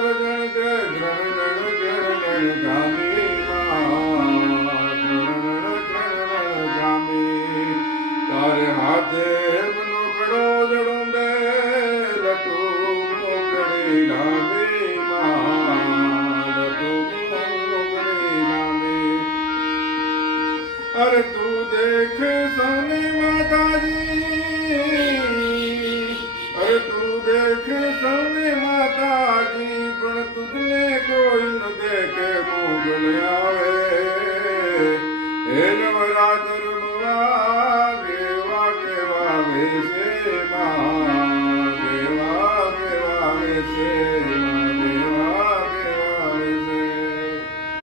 રજણ કે ગ્રણ ગ્રણ ગામી ગામી તારે હાથે મનોકડો જડુંબે લટુ મોકડી ગામી લટુ મોકડી ગામી અરે તું દેખ સોની માતાજી અરે તું દેખ સોની માતાજી પણ તુજને કોઈ ન દેખે મોગલ આવે હે નવરાત્ર કેવા કેવા વેશે માં કેવા કેવા વેશે